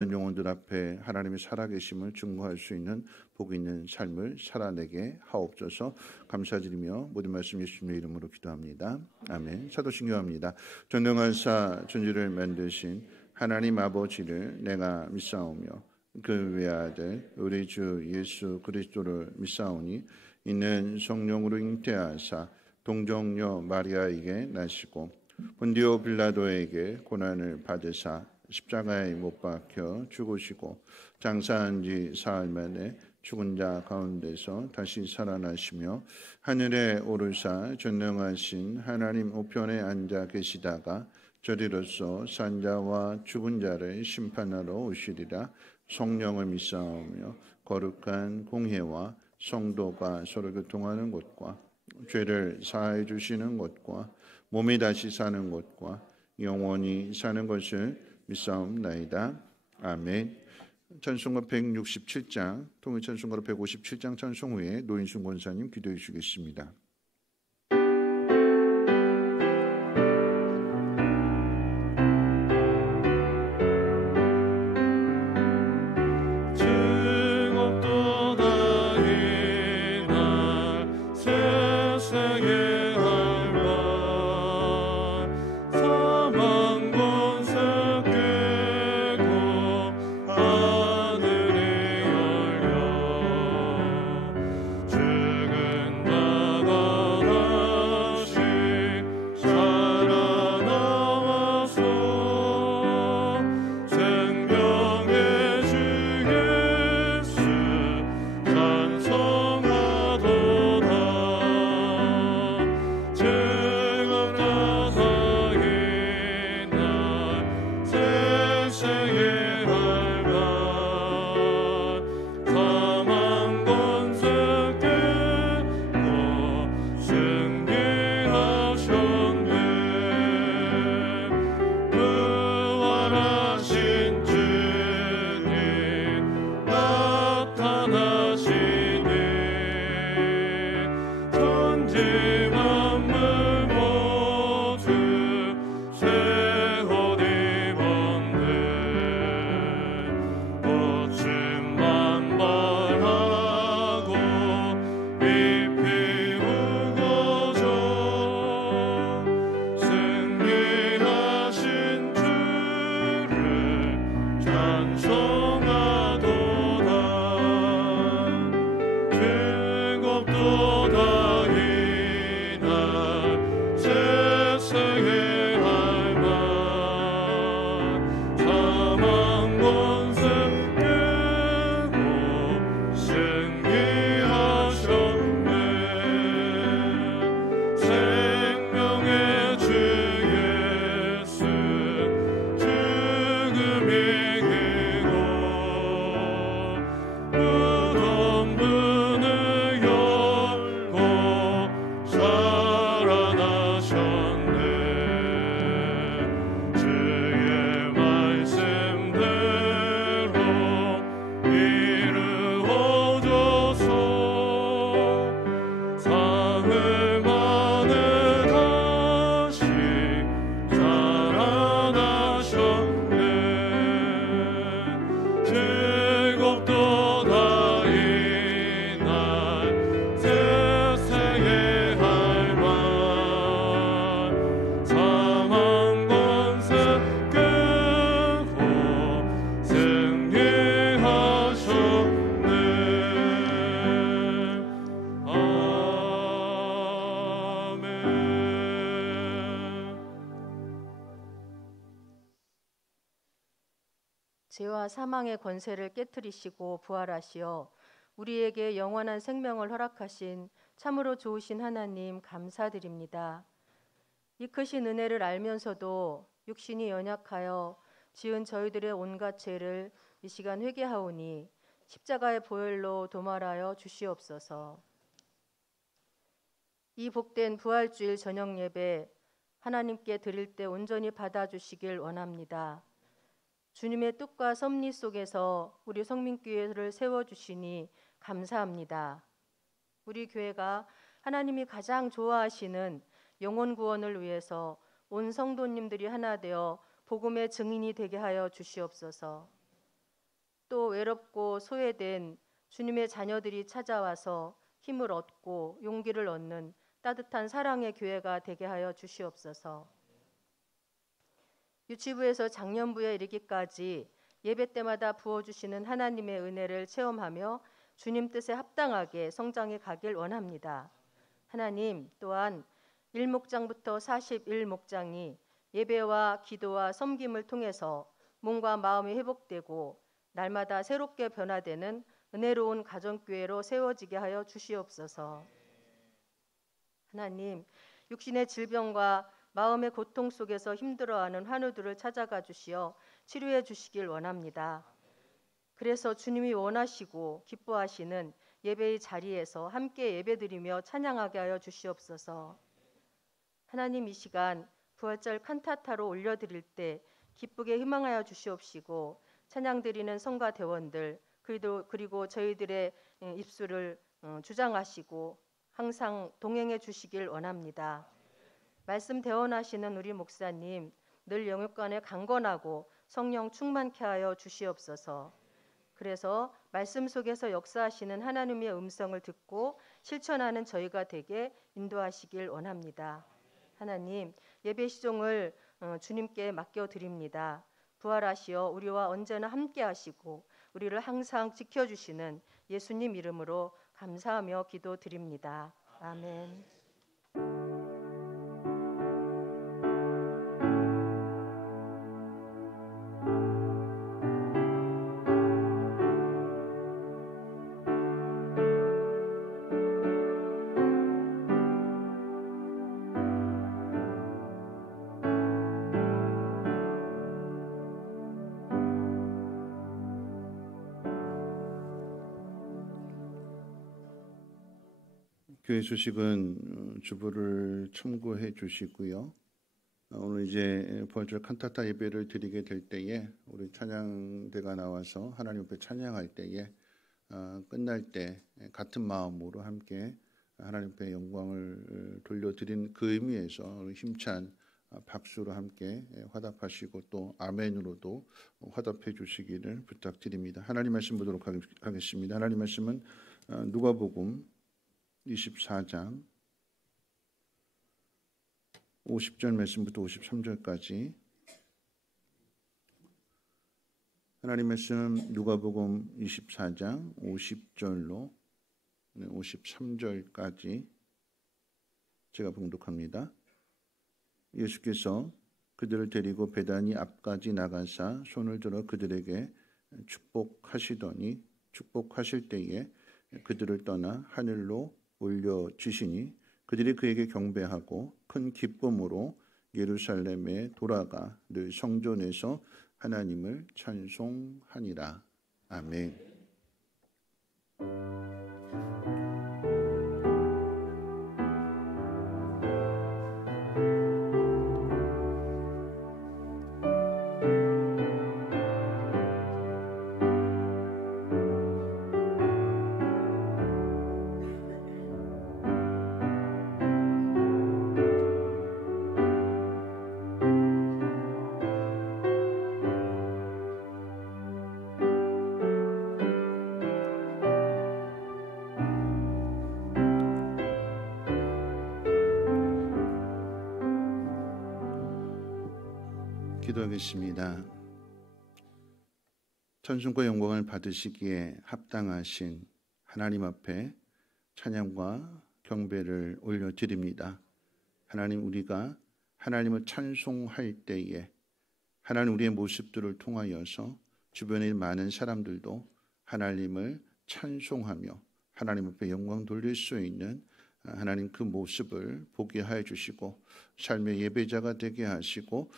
영혼들 앞에 하나님의 살아계심을 증거할 수 있는 복 있는 삶을 살아내게 하옵소서. 감사드리며 모든 말씀 예수님의 이름으로 기도합니다. 아멘. 사도신경합니다. 전능하사 천지를 만드신 하나님 아버지를 내가 믿사오며 그 외아들 우리 주 예수 그리스도를 믿사오니 이는 성령으로 잉태하사 동정녀 마리아에게 나시고 본디오 빌라도에게 고난을 받으사 십자가에 못 박혀 죽으시고 장사한 지 사흘 만에 죽은 자 가운데서 다시 살아나시며 하늘에 오르사 전능하신 하나님 우편에 앉아 계시다가 저리로서 산자와 죽은 자를 심판하러 오시리라. 성령을 믿사오며 거룩한 공회와 성도가 서로 교통하는 곳과 죄를 사하여 주시는 것과 몸이 다시 사는 것과 영원히 사는 것을 믿사옵나이다. 아멘. 찬송가 167장, 통일 찬송가 157장 찬송 후에 노인순 권사님 기도해 주시겠습니다. 죄와 사망의 권세를 깨뜨리시고 부활하시어 우리에게 영원한 생명을 허락하신 참으로 좋으신 하나님 감사드립니다. 이 크신 은혜를 알면서도 육신이 연약하여 지은 저희들의 온갖 죄를 이 시간 회개하오니 십자가의 보혈로 도말하여 주시옵소서. 이 복된 부활주일 저녁 예배 하나님께 드릴 때 온전히 받아주시길 원합니다. 주님의 뜻과 섭리 속에서 우리 성민교회를 세워주시니 감사합니다. 우리 교회가 하나님이 가장 좋아하시는 영혼 구원을 위해서 온 성도님들이 하나 되어 복음의 증인이 되게 하여 주시옵소서. 또 외롭고 소외된 주님의 자녀들이 찾아와서 힘을 얻고 용기를 얻는 따뜻한 사랑의 교회가 되게 하여 주시옵소서. 유치부에서 장년부에 이르기까지 예배 때마다 부어주시는 하나님의 은혜를 체험하며 주님 뜻에 합당하게 성장해 가길 원합니다. 하나님, 또한 1목장부터 41목장이 예배와 기도와 섬김을 통해서 몸과 마음이 회복되고 날마다 새롭게 변화되는 은혜로운 가정교회로 세워지게 하여 주시옵소서. 하나님, 육신의 질병과 마음의 고통 속에서 힘들어하는 환우들을 찾아가 주시어 치료해 주시길 원합니다. 그래서 주님이 원하시고 기뻐하시는 예배의 자리에서 함께 예배드리며 찬양하게 하여 주시옵소서. 하나님, 이 시간 부활절 칸타타로 올려드릴 때 기쁘게 희망하여 주시옵시고 찬양드리는 성가 대원들 그리고 저희들의 입술을 주장하시고 항상 동행해 주시길 원합니다. 말씀 대언하시는 우리 목사님 늘 영육간에 강건하고 성령 충만케 하여 주시옵소서. 그래서 말씀 속에서 역사하시는 하나님의 음성을 듣고 실천하는 저희가 되게 인도하시길 원합니다. 하나님, 예배 시종을 주님께 맡겨드립니다. 부활하시어 우리와 언제나 함께 하시고 우리를 항상 지켜주시는 예수님 이름으로 감사하며 기도드립니다. 아멘. 교회 소식은 주보를 참고해 주시고요. 오늘 이제 부활절 칸타타 예배를 드리게 될 때에 우리 찬양대가 나와서 하나님 앞에 찬양할 때에 끝날 때 같은 마음으로 함께 하나님 앞에 영광을 돌려드린 그 의미에서 힘찬 박수로 함께 화답하시고 또 아멘으로도 화답해 주시기를 부탁드립니다. 하나님 말씀 보도록 하겠습니다. 하나님 말씀은 누가복음 24장 50절 말씀부터 53절까지 하나님 말씀 누가복음 24장 50절로 53절까지 제가 봉독합니다. 예수께서 그들을 데리고 베다니 앞까지 나가사 손을 들어 그들에게 축복하시더니 축복하실 때에 그들을 떠나 하늘로 올려주시니 그들이 그에게 경배하고 큰 기쁨으로 예루살렘에 돌아가 늘 성전에서 하나님을 찬송하니라. 아멘. 기도하겠습니다. 천순과 영광을 받으시기에 합당하신 하나님 앞에 찬양과 경배를 올려드립니다. 하나님, 우리가 하나님을 찬송할 때에 하나님 우리의 모습들을 통하여서 주변의 많은 사람들도 하나님을 찬송하며 하나님 앞에 영광 돌릴 수 있는 하나님 그 모습을 보게 하여 주시고 삶의 예배자가 되게 하시고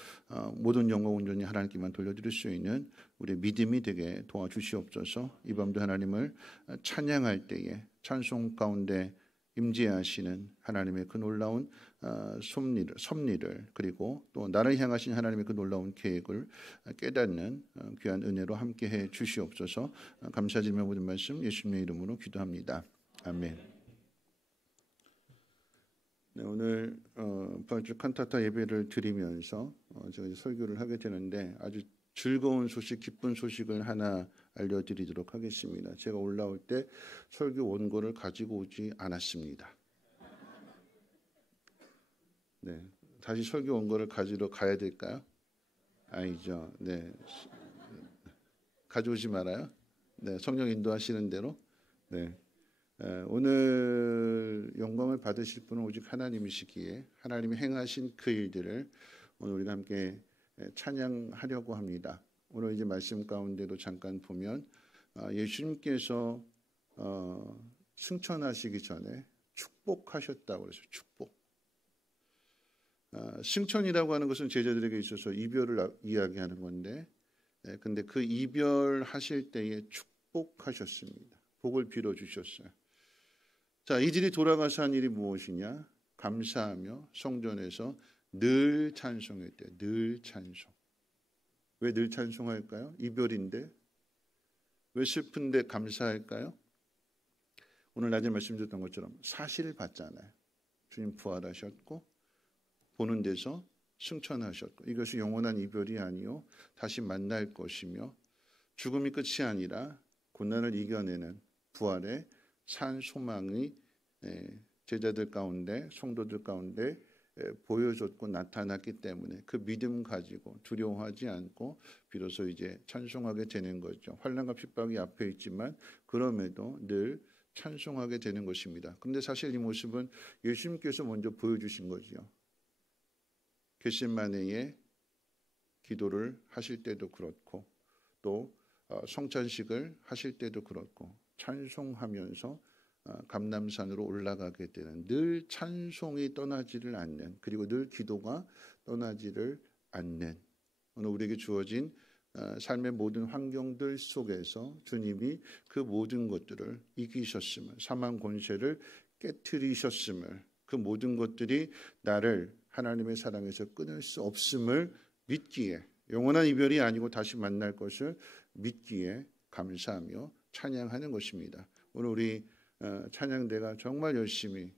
모든 영광 온전히 하나님께만 돌려드릴 수 있는 우리의 믿음이 되게 도와주시옵소서. 이 밤도 하나님을 찬양할 때에 찬송 가운데 임재하시는 하나님의 그 놀라운 섭리를 그리고 또 나를 향하신 하나님의 그 놀라운 계획을 깨닫는 귀한 은혜로 함께해 주시옵소서. 감사드리며 모든 말씀 예수님의 이름으로 기도합니다. 아멘. 네, 오늘 부활절 칸타타 예배를 드리면서 제가 설교를 하게 되는데 아주 즐거운 소식, 기쁜 소식을 하나 알려드리도록 하겠습니다. 제가 올라올 때 설교 원고를 가지고 오지 않았습니다. 네, 다시 설교 원고를 가지러 가야 될까요? 아니죠. 네, 가져오지 말아요. 네, 성령 인도하시는 대로. 네, 오늘 영광을 받으실 분은 오직 하나님이시기에 하나님이 행하신 그 일들을 오늘 우리가 함께 찬양하려고 합니다. 오늘 이제 말씀 가운데도 잠깐 보면 예수님께서 승천하시기 전에 축복하셨다고 그러죠. 축복. 승천이라고 하는 것은 제자들에게 있어서 이별을 이야기하는 건데, 근데 그 이별하실 때에 축복하셨습니다. 복을 빌어 주셨어요. 자, 이들이 돌아가서 한 일이 무엇이냐? 감사하며 성전에서 늘 찬송했대요. 늘 찬송. 왜 늘 찬송할까요? 이별인데. 왜 슬픈데 감사할까요? 오늘 낮에 말씀드렸던 것처럼 사실을 봤잖아요. 주님 부활하셨고 보는 데서 승천하셨고, 이것이 영원한 이별이 아니요 다시 만날 것이며, 죽음이 끝이 아니라 고난을 이겨내는 부활의 산 소망이 제자들 가운데, 성도들 가운데 보여줬고 나타났기 때문에 그 믿음 가지고 두려워하지 않고 비로소 이제 찬송하게 되는 거죠. 환난과 핍박이 앞에 있지만 그럼에도 늘 찬송하게 되는 것입니다. 그런데 사실 이 모습은 예수님께서 먼저 보여주신 거지요. 겟세마네의 기도를 하실 때도 그렇고, 또 성찬식을 하실 때도 그렇고, 찬송하면서 감람산으로 올라가게 되는, 늘 찬송이 떠나지를 않는, 그리고 늘 기도가 떠나지를 않는, 오늘 우리에게 주어진 삶의 모든 환경들 속에서 주님이 그 모든 것들을 이기셨음을, 사망 권세를 깨트리셨음을, 그 모든 것들이 나를 하나님의 사랑에서 끊을 수 없음을 믿기에, 영원한 이별이 아니고 다시 만날 것을 믿기에 감사하며 찬양하는 것입니다. 오늘 우리 찬양대가 정말 열심히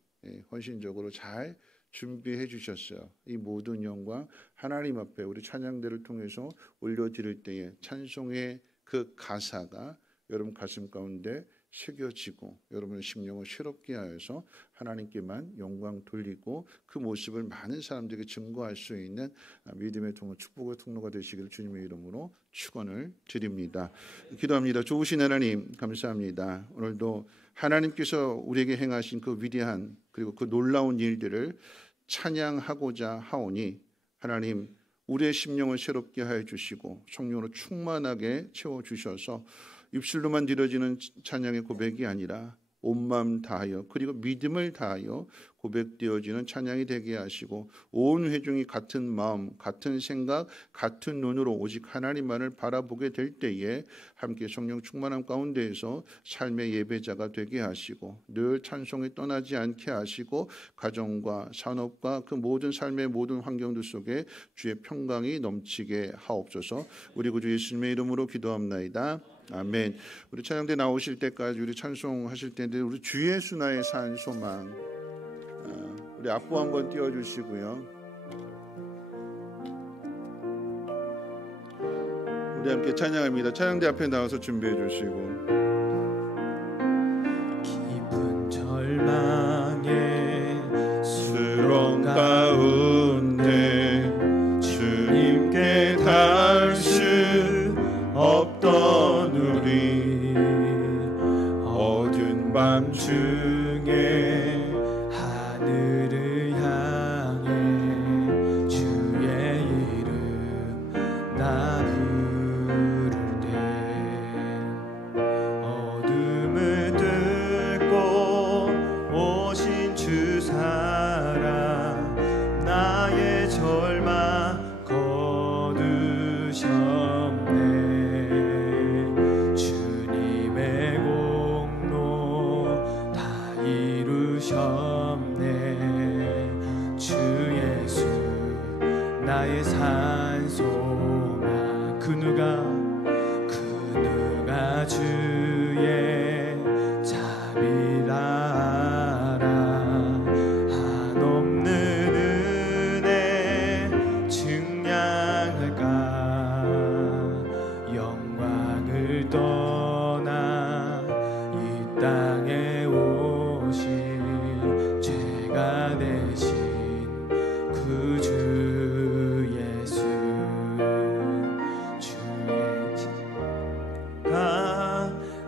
헌신적으로 잘 준비해 주셨어요. 이 모든 영광 하나님 앞에 우리 찬양대를 통해서 올려드릴 때에 찬송의 그 가사가 여러분 가슴 가운데 새겨지고 여러분의 심령을 새롭게 하여서 하나님께만 영광 돌리고 그 모습을 많은 사람들에게 증거할 수 있는 믿음의 통로, 축복의 통로가 되시기를 주님의 이름으로 축원을 드립니다. 기도합니다. 좋으신 하나님 감사합니다. 오늘도 하나님께서 우리에게 행하신 그 위대한 그리고 그 놀라운 일들을 찬양하고자 하오니, 하나님 우리의 심령을 새롭게 하여 주시고 성령으로 충만하게 채워주셔서 입술로만 드려지는 찬양의 고백이 아니라 온 마음 다하여 그리고 믿음을 다하여 고백되어지는 찬양이 되게 하시고, 온 회중이 같은 마음, 같은 생각, 같은 눈으로 오직 하나님만을 바라보게 될 때에 함께 성령 충만함 가운데에서 삶의 예배자가 되게 하시고, 늘 찬송이 떠나지 않게 하시고, 가정과 산업과 그 모든 삶의 모든 환경들 속에 주의 평강이 넘치게 하옵소서. 우리 구주 예수님의 이름으로 기도합나이다. 아멘. 우리 찬양대 나오실 때까지 우리 찬송하실 때인데, 우리 주 예수 나의 산 소망, 우리 앞부 한번 띄워주시고요. 우리 함께 찬양합니다. 찬양대 앞에 나와서 준비해 주시고. 깊은 절망의 수렁 가운데 주님께 닿을 수 없던 우리, 어두운 밤중에 하늘을 향해 주의 이름 나 부를 때, 어둠을 뚫고 오신 주 사랑 나의 절망 거두셨네. 주님의 공로 다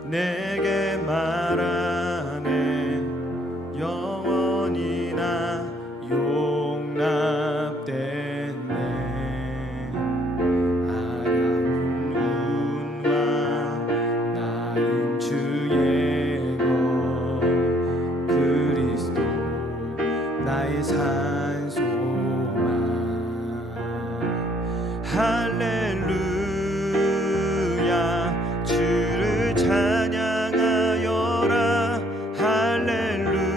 내게 말하네 영원히나 용납됐네 아름운 운과 나인 주의 것 그리스도 나의 산소만 할렐루야 주를 찬양하여라 할렐루야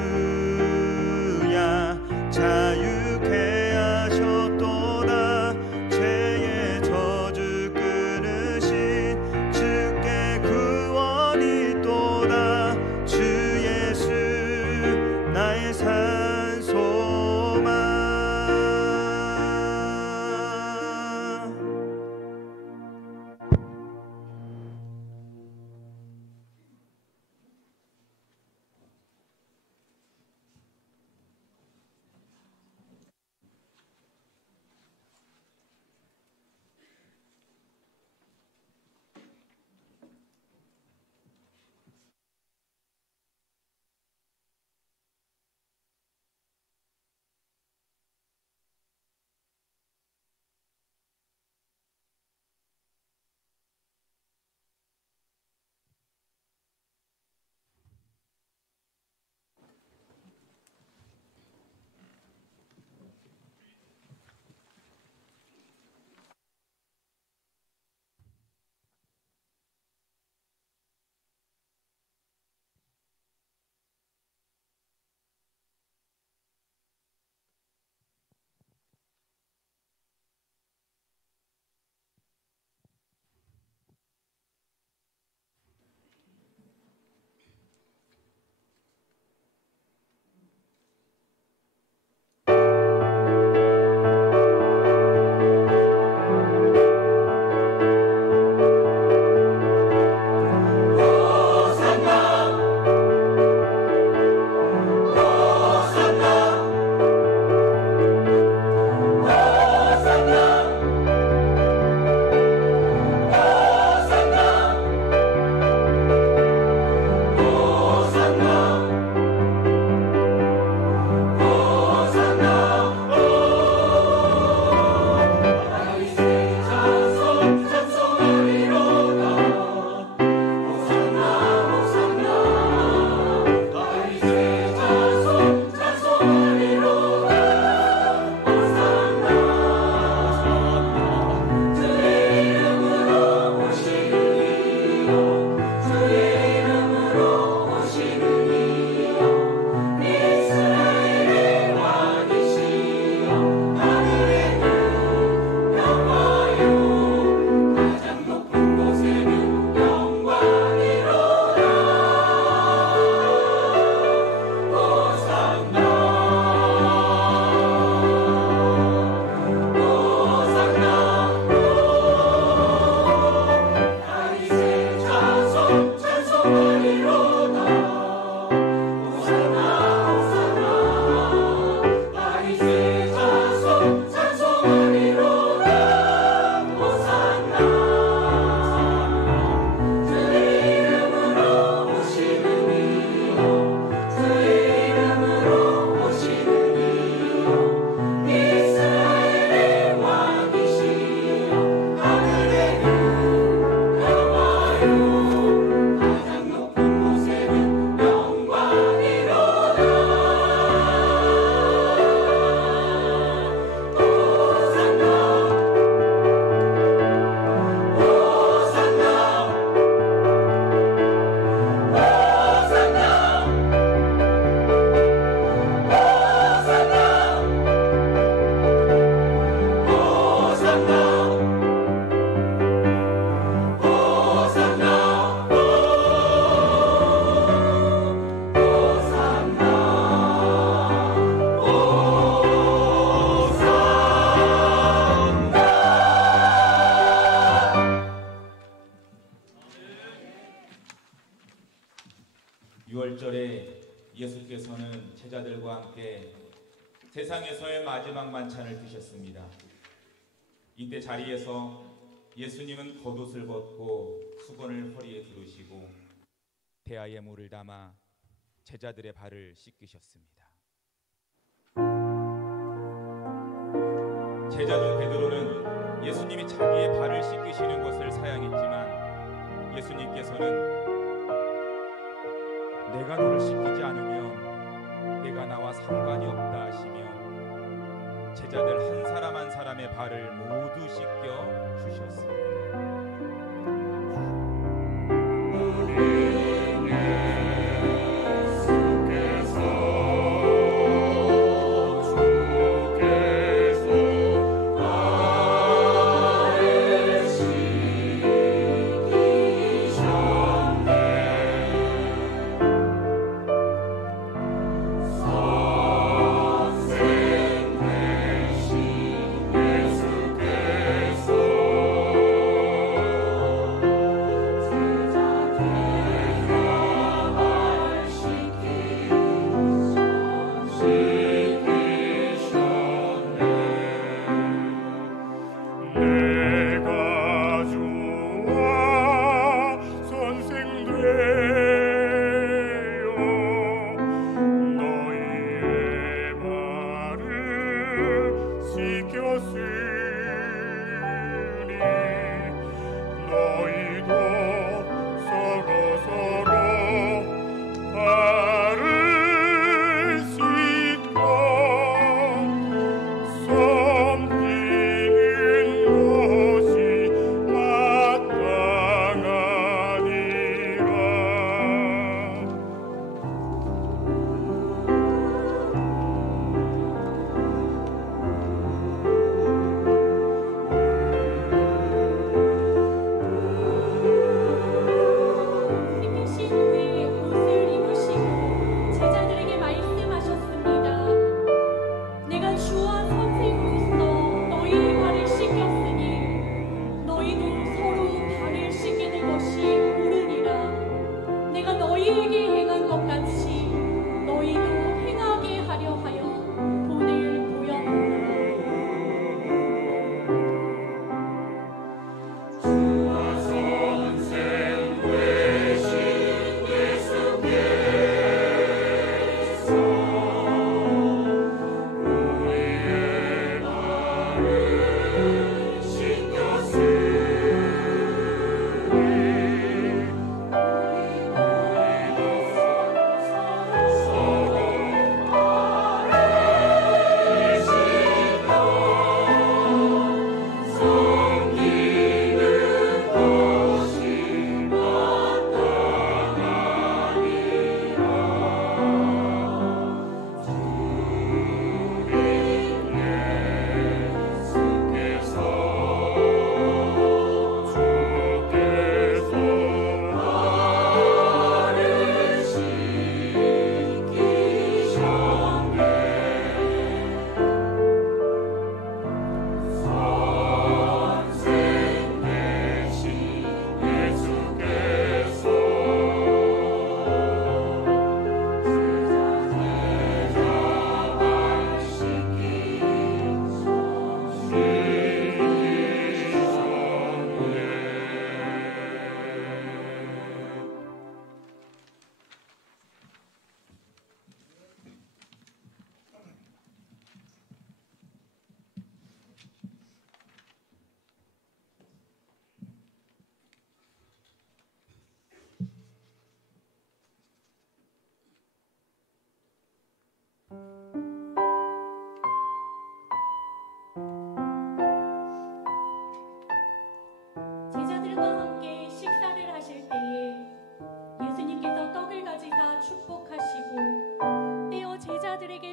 자유케 하셨도다 죄의 저주 끊으신 주께 구원이 있도다 주 예수 나의 산소만 예수께서는 제자들과 함께 세상에서의 마지막 만찬을 드셨습니다. 이때 자리에서 예수님은 겉옷을 벗고 수건을 허리에 두르시고 대야에 물을 담아 제자들의 발을 씻기셨습니다. 제자 중 베드로는 예수님이 자기의 발을 씻기시는 것을 사양했지만 예수님께서는 내가 너를 씻기지 않으면 내가 나와 상관이 없다 하시며 제자들 한 사람 한 사람의 발을 모두 씻겨 주셨습니다.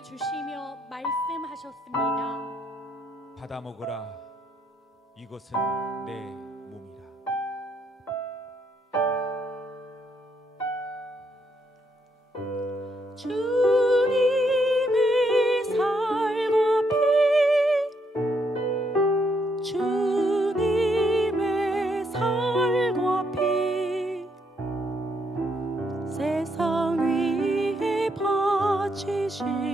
주시며 말씀하셨습니다. 받아 먹으라. 이것은 내 몸이라. 주님의 살과 피, 주님의 살과 피, 세상 위에 바치신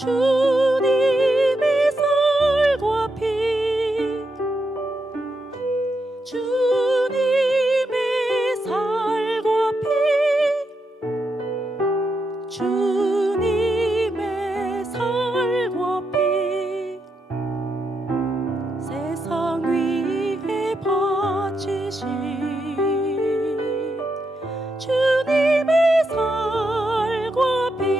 주님의 살과 피, 주님의 바치신 주님의 살과 피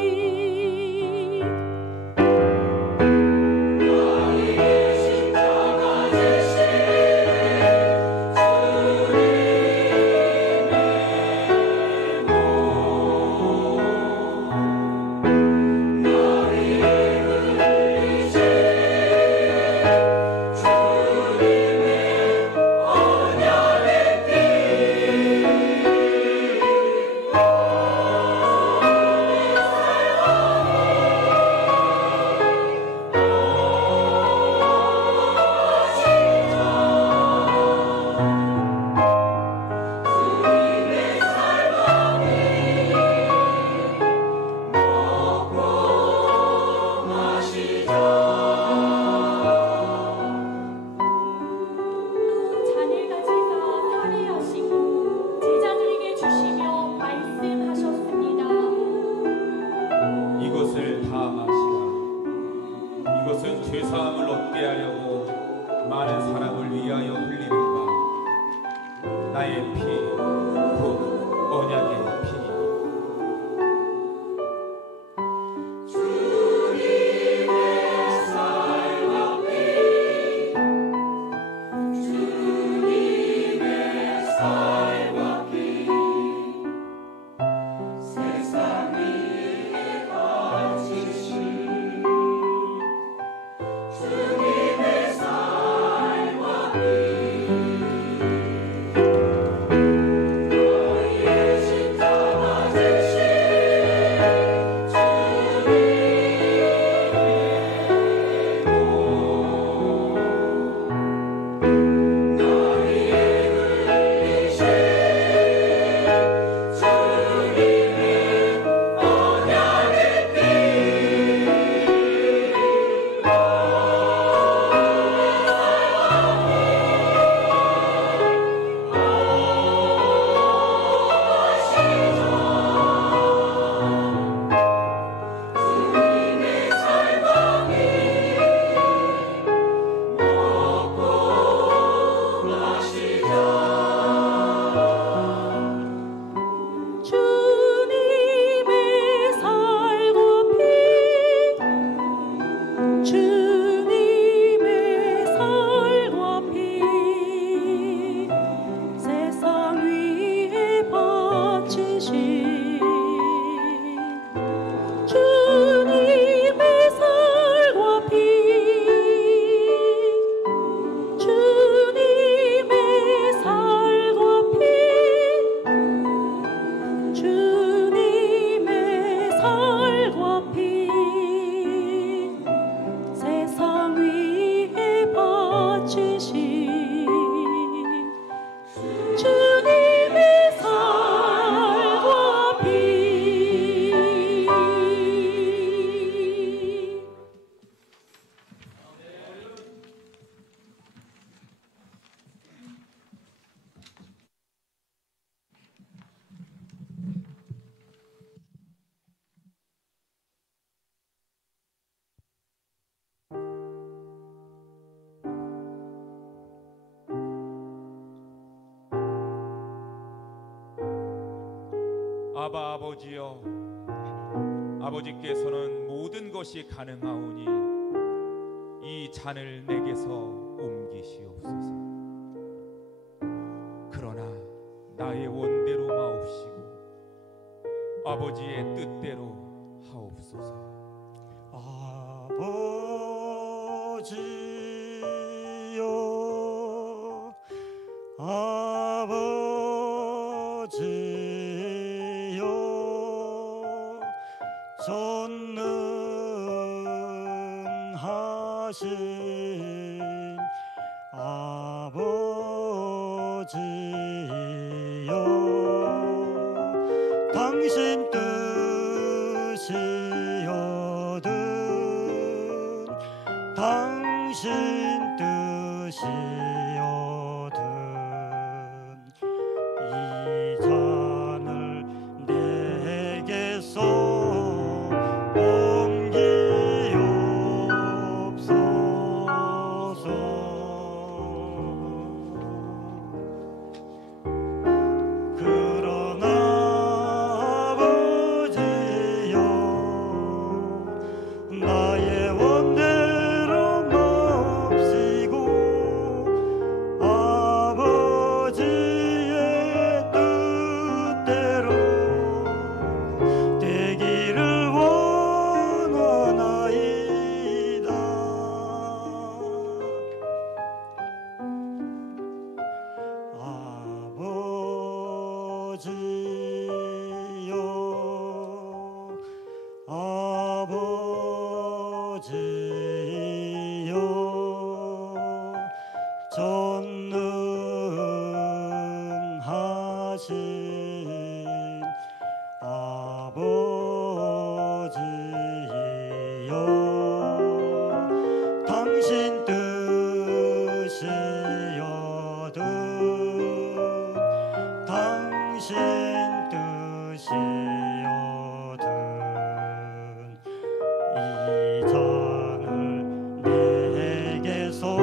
아바 아버지여, 아버지께서는 모든 것이 가능하오니 이 잔을 내게서 옮기시옵소서. 그러나 나의 원대로 마옵시고 아버지의 뜻대로 하옵소서. 아버지여, 아버지여, 전능하신 아버지여, 당신 뜻이여든 당신 뜻이여든 이 잔을 내게서 옮기옵소서. 아버지여 당신 뜻이여든 당신 뜻이여든 이 잔을 내게서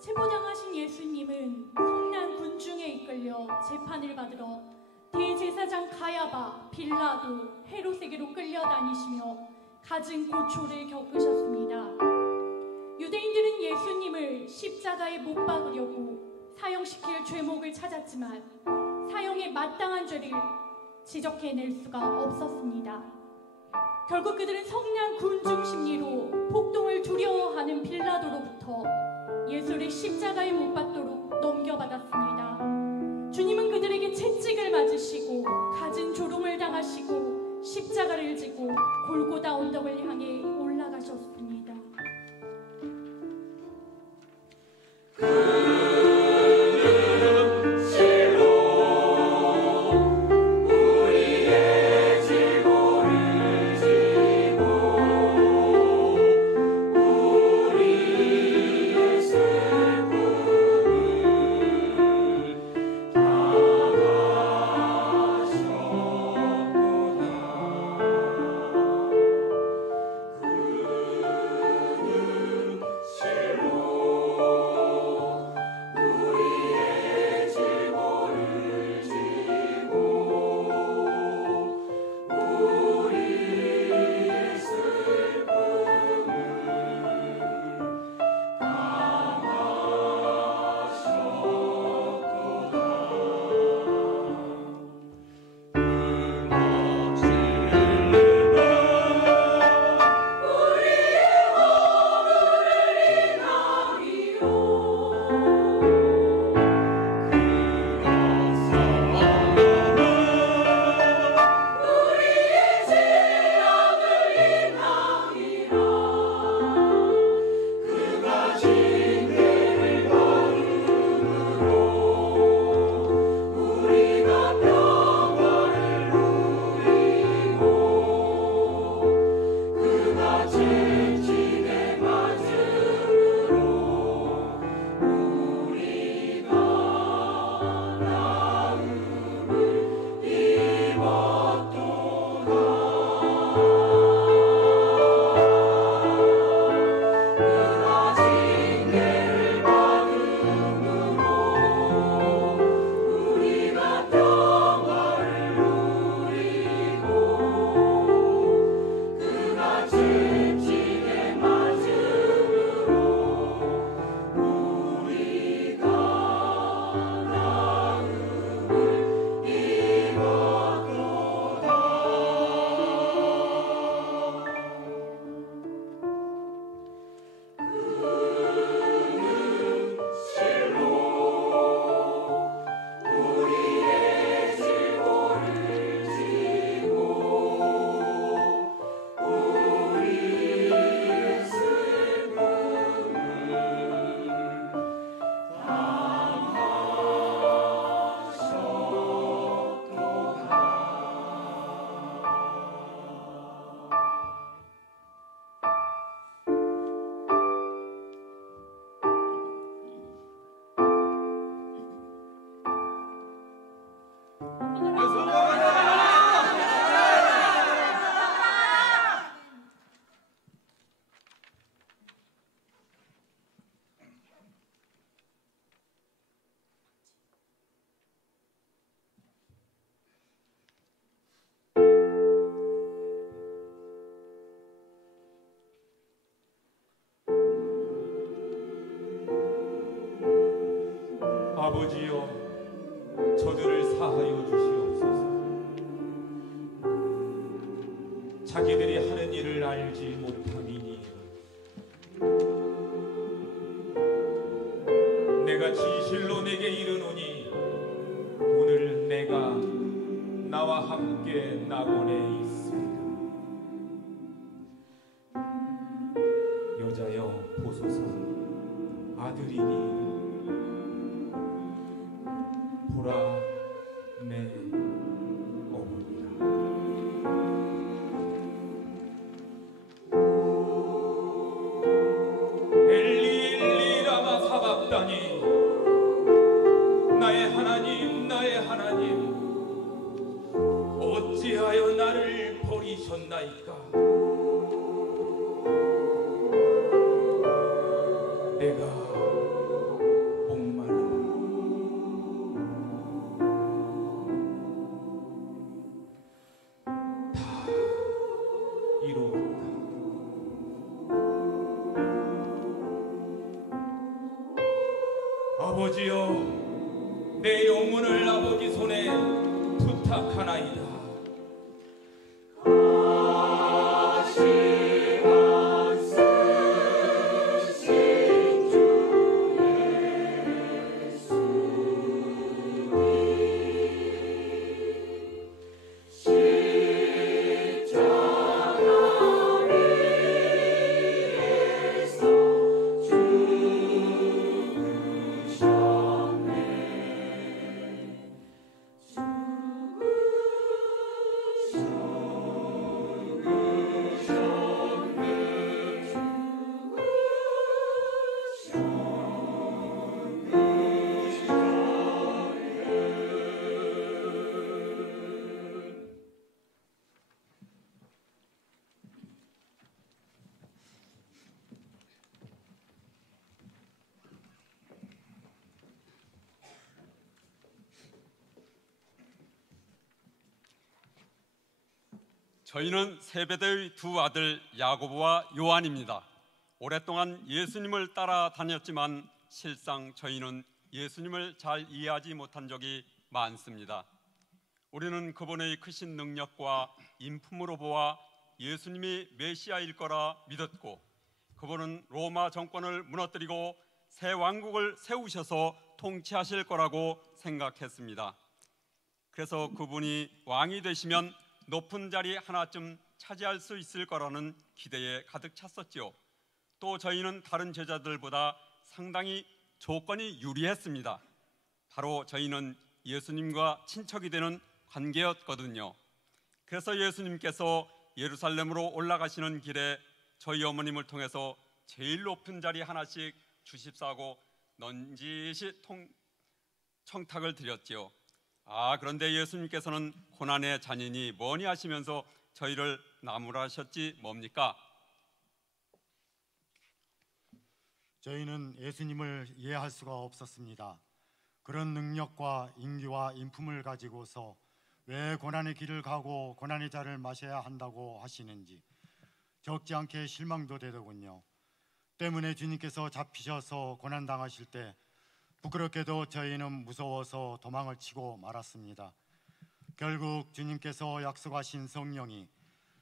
체포당하신 예수님은 성난 군중에 이끌려 재판을 받으러 대제사장 가야바, 빌라도, 헤롯에게로 끌려다니시며 갖은 고초를 겪으셨습니다. 유대인들은 예수님을 십자가에 못 박으려고 사형시킬 죄목을 찾았지만 사형에 마땅한 죄를 지적해낼 수가 없었습니다. 결국 그들은 성난 군중 심리로 폭동을 두려워하는 빌라도로부터 예수를 십자가에 못 박도록 넘겨받았습니다. 주님은 그들에게 채찍을 맞으시고 갖은 조롱을 당하시고 십자가를 지고 골고다 언덕을 향해 올라가셨습니다. 아버지여, 저들을 사하여 주시옵소서. 자기들이 하는 일을 알지 못함이니 내가 진실로 내게 이르노니 오늘 내가 나와 함께 낙원에 있습니다. 여자여 보소서, 아들이니 보라 내 어머니라. 엘리 엘리 라마 사박다니, 나의 하나님 나의 하나님, 어찌하여 나를 버리셨나이까. 내가 목마르다. 다 이루었다. 아버지여, 내 영혼을 아버지 손에 부탁하나이다. 저희는 세베대의 두 아들 야고보와 요한입니다. 오랫동안 예수님을 따라다녔지만 실상 저희는 예수님을 잘 이해하지 못한 적이 많습니다. 우리는 그분의 크신 능력과 인품으로 보아 예수님이 메시아일 거라 믿었고, 그분은 로마 정권을 무너뜨리고 새 왕국을 세우셔서 통치하실 거라고 생각했습니다. 그래서 그분이 왕이 되시면 높은 자리 하나쯤 차지할 수 있을 거라는 기대에 가득 찼었죠. 또 저희는 다른 제자들보다 상당히 조건이 유리했습니다. 바로 저희는 예수님과 친척이 되는 관계였거든요. 그래서 예수님께서 예루살렘으로 올라가시는 길에 저희 어머님을 통해서 제일 높은 자리 하나씩 주십사고 넌지시 청탁을 드렸지요. 그런데 예수님께서는 고난의 잔인이 뭐니 하시면서 저희를 나무라셨지 뭡니까? 저희는 예수님을 이해할 수가 없었습니다. 그런 능력과 인기와 인품을 가지고서 왜 고난의 길을 가고 고난의 잔을 마셔야 한다고 하시는지 적지 않게 실망도 되더군요. 때문에 주님께서 잡히셔서 고난당하실 때 부끄럽게도 저희는 무서워서 도망을 치고 말았습니다. 결국 주님께서 약속하신 성령이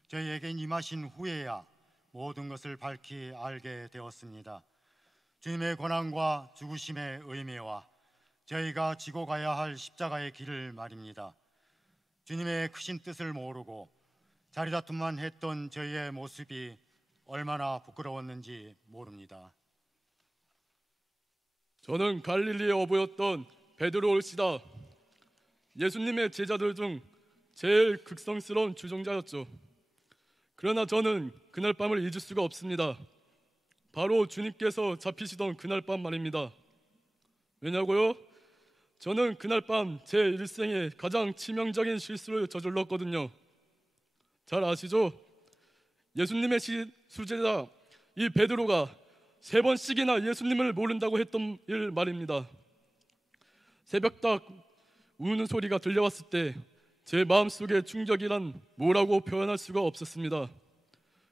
저희에게 임하신 후에야 모든 것을 밝히 알게 되었습니다. 주님의 고난과 죽으심의 의미와 저희가 지고 가야 할 십자가의 길을 말입니다. 주님의 크신 뜻을 모르고 자리다툼만 했던 저희의 모습이 얼마나 부끄러웠는지 모릅니다. 저는 갈릴리의 어부였던 베드로올시다. 예수님의 제자들 중 제일 극성스러운 주종자였죠. 그러나 저는 그날 밤을 잊을 수가 없습니다. 바로 주님께서 잡히시던 그날 밤 말입니다. 왜냐고요? 저는 그날 밤 제 일생의 가장 치명적인 실수를 저질렀거든요. 잘 아시죠? 예수님의 수제자 이 베드로가 3번씩이나 예수님을 모른다고 했던 일 말입니다. 새벽닭 우는 소리가 들려왔을 때 제 마음속에 충격이란 뭐라고 표현할 수가 없었습니다.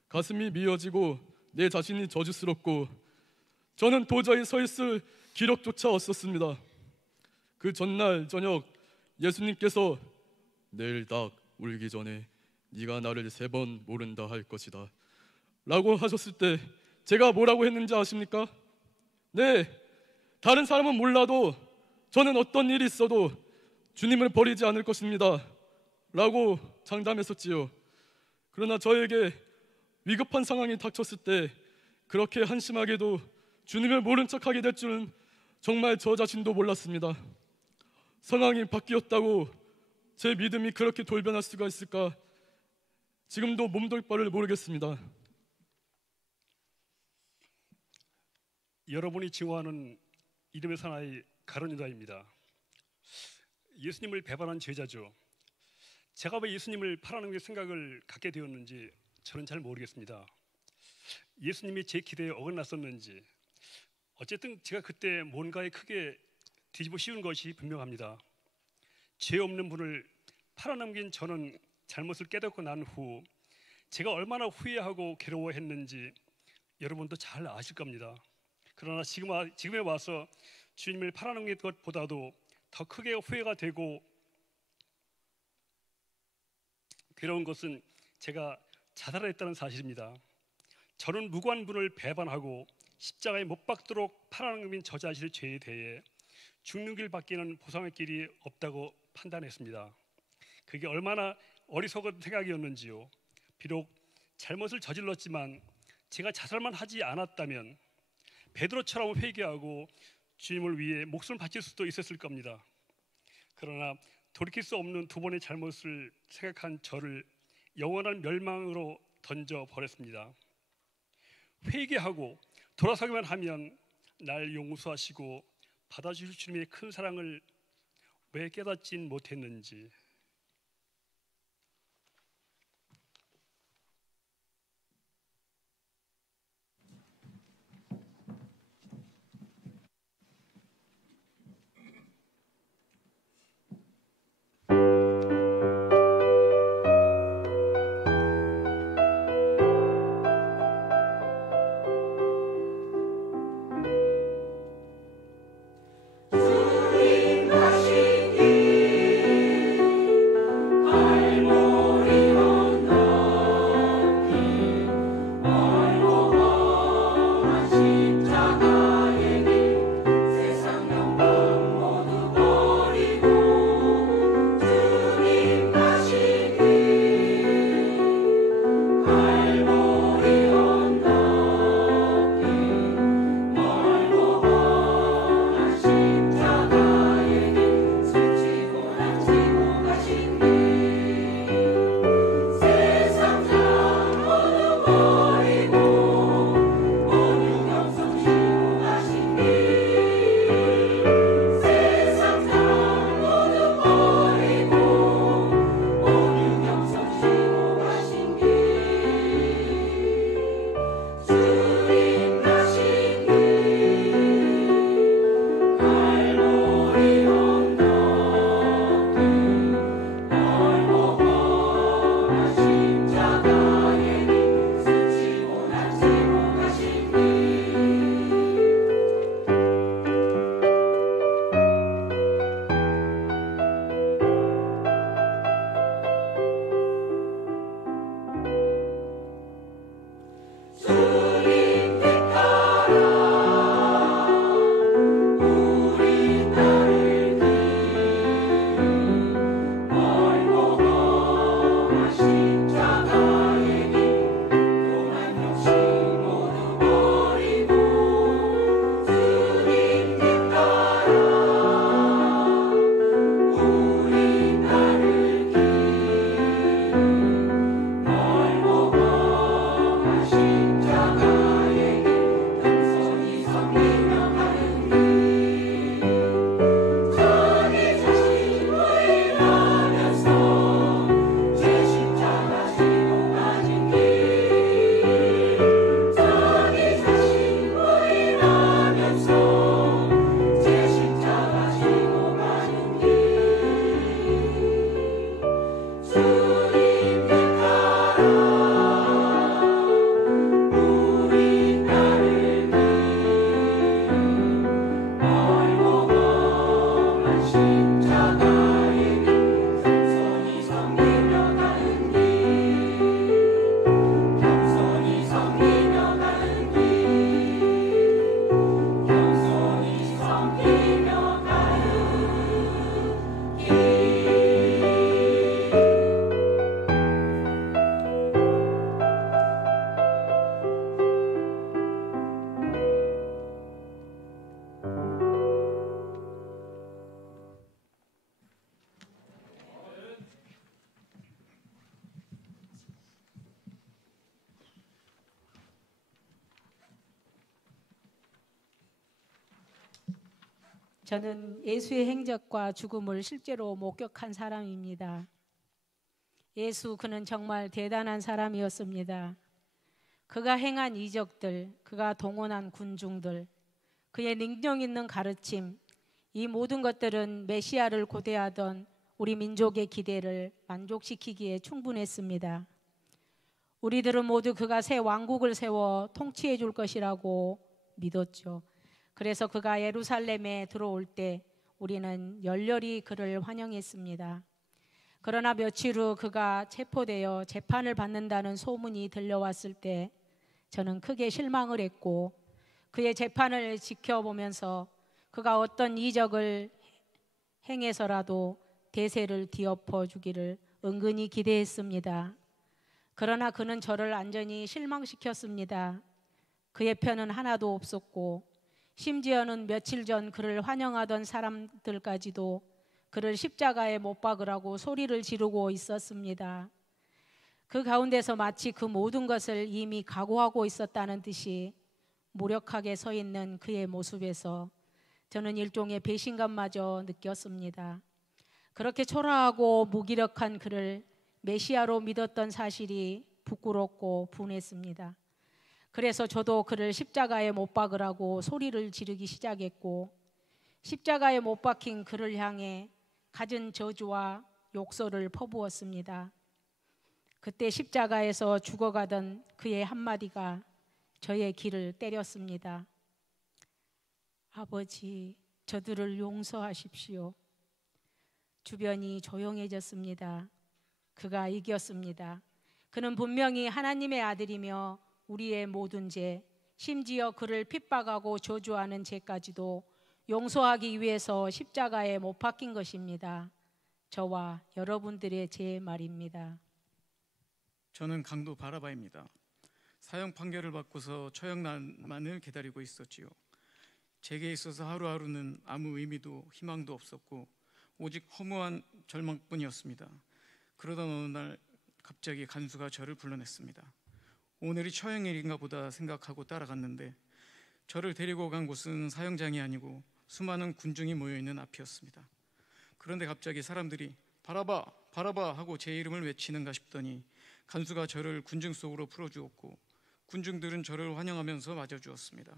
가슴이 미어지고 내 자신이 저주스럽고 저는 도저히 서 있을 기력조차 없었습니다. 그 전날 저녁 예수님께서 내일 닭 울기 전에 네가 나를 3번 모른다 할 것이다 라고 하셨을 때 제가 뭐라고 했는지 아십니까? 네, 다른 사람은 몰라도 저는 어떤 일이 있어도 주님을 버리지 않을 것입니다 라고 장담했었지요. 그러나 저에게 위급한 상황이 닥쳤을 때 그렇게 한심하게도 주님을 모른 척하게 될 줄은 정말 저 자신도 몰랐습니다. 상황이 바뀌었다고 제 믿음이 그렇게 돌변할 수가 있을까? 지금도 몸둘 바를 모르겠습니다. 여러분이 증오하는 이름의 사나이 가룟 유다입니다. 예수님을 배반한 제자죠. 제가 왜 예수님을 팔아넘길 생각을 갖게 되었는지 저는 잘 모르겠습니다. 예수님이 제 기대에 어긋났었는지 어쨌든 제가 그때 뭔가에 크게 뒤집어 씌운 것이 분명합니다. 죄 없는 분을 팔아넘긴 저는 잘못을 깨닫고 난 후 제가 얼마나 후회하고 괴로워했는지 여러분도 잘 아실 겁니다. 그러나 지금에 와서 주님을 팔아넘긴 것보다도 더 크게 후회가 되고 괴로운 것은 제가 자살을 했다는 사실입니다. 저는 무고한 분을 배반하고 십자가에 못 박도록 팔아넘긴 저 자신의 죄에 대해 죽는 길밖에는 보상의 길이 없다고 판단했습니다. 그게 얼마나 어리석은 생각이었는지요. 비록 잘못을 저질렀지만 제가 자살만 하지 않았다면 베드로처럼 회개하고 주님을 위해 목숨을 바칠 수도 있었을 겁니다. 그러나 돌이킬 수 없는 2번의 잘못을 생각한 저를 영원한 멸망으로 던져버렸습니다. 회개하고 돌아서기만 하면 날 용서하시고 받아주실 주님의 큰 사랑을 왜 깨닫진 못했는지. 저는 예수의 행적과 죽음을 실제로 목격한 사람입니다. 예수, 그는 정말 대단한 사람이었습니다. 그가 행한 이적들, 그가 동원한 군중들, 그의 능력 있는 가르침, 이 모든 것들은 메시아를 고대하던 우리 민족의 기대를 만족시키기에 충분했습니다. 우리들은 모두 그가 새 왕국을 세워 통치해 줄 것이라고 믿었죠. 그래서 그가 예루살렘에 들어올 때 우리는 열렬히 그를 환영했습니다. 그러나 며칠 후 그가 체포되어 재판을 받는다는 소문이 들려왔을 때 저는 크게 실망을 했고, 그의 재판을 지켜보면서 그가 어떤 이적을 행해서라도 대세를 뒤엎어 주기를 은근히 기대했습니다. 그러나 그는 저를 완전히 실망시켰습니다. 그의 편은 하나도 없었고, 심지어는 며칠 전 그를 환영하던 사람들까지도 그를 십자가에 못 박으라고 소리를 지르고 있었습니다. 그 가운데서 마치 그 모든 것을 이미 각오하고 있었다는 듯이 무력하게 서 있는 그의 모습에서 저는 일종의 배신감마저 느꼈습니다. 그렇게 초라하고 무기력한 그를 메시아로 믿었던 사실이 부끄럽고 분했습니다. 그래서 저도 그를 십자가에 못 박으라고 소리를 지르기 시작했고, 십자가에 못 박힌 그를 향해 갖은 저주와 욕설을 퍼부었습니다. 그때 십자가에서 죽어가던 그의 한마디가 저의 귀를 때렸습니다. 아버지, 저들을 용서하십시오. 주변이 조용해졌습니다. 그가 이겼습니다. 그는 분명히 하나님의 아들이며 우리의 모든 죄, 심지어 그를 핍박하고 저주하는 죄까지도 용서하기 위해서 십자가에 못 박힌 것입니다. 저와 여러분들의 죄 말입니다. 저는 강도 바라바입니다. 사형 판결을 받고서 처형난만을 기다리고 있었지요. 제게 있어서 하루하루는 아무 의미도 희망도 없었고 오직 허무한 절망뿐이었습니다. 그러던 어느 날 갑자기 간수가 저를 불러냈습니다. 오늘이 처형일인가 보다 생각하고 따라갔는데 저를 데리고 간 곳은 사형장이 아니고 수많은 군중이 모여있는 앞이었습니다. 그런데 갑자기 사람들이 바라바 바라바 하고 제 이름을 외치는가 싶더니 간수가 저를 군중 속으로 풀어주었고 군중들은 저를 환영하면서 맞아주었습니다.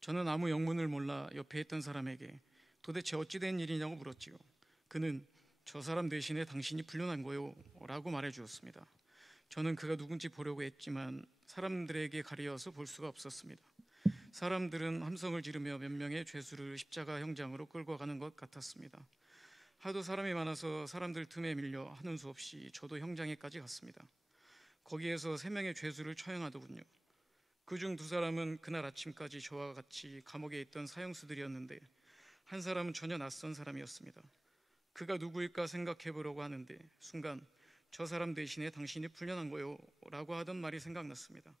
저는 아무 영문을 몰라 옆에 있던 사람에게 도대체 어찌된 일이냐고 물었지요. 그는 저 사람 대신에 당신이 풀려난 거요 라고 말해주었습니다. 저는 그가 누군지 보려고 했지만 사람들에게 가려서 볼 수가 없었습니다. 사람들은 함성을 지르며 몇 명의 죄수를 십자가 형장으로 끌고 가는 것 같았습니다. 하도 사람이 많아서 사람들 틈에 밀려 하는 수 없이 저도 형장에까지 갔습니다. 거기에서 3명의 죄수를 처형하더군요. 그중 2사람은 그날 아침까지 저와 같이 감옥에 있던 사형수들이었는데 한 사람은 전혀 낯선 사람이었습니다. 그가 누구일까 생각해 보려고 하는데 순간 저 사람 대신에 당신이 풀려난 거요 라고 하던 말이 생각났습니다.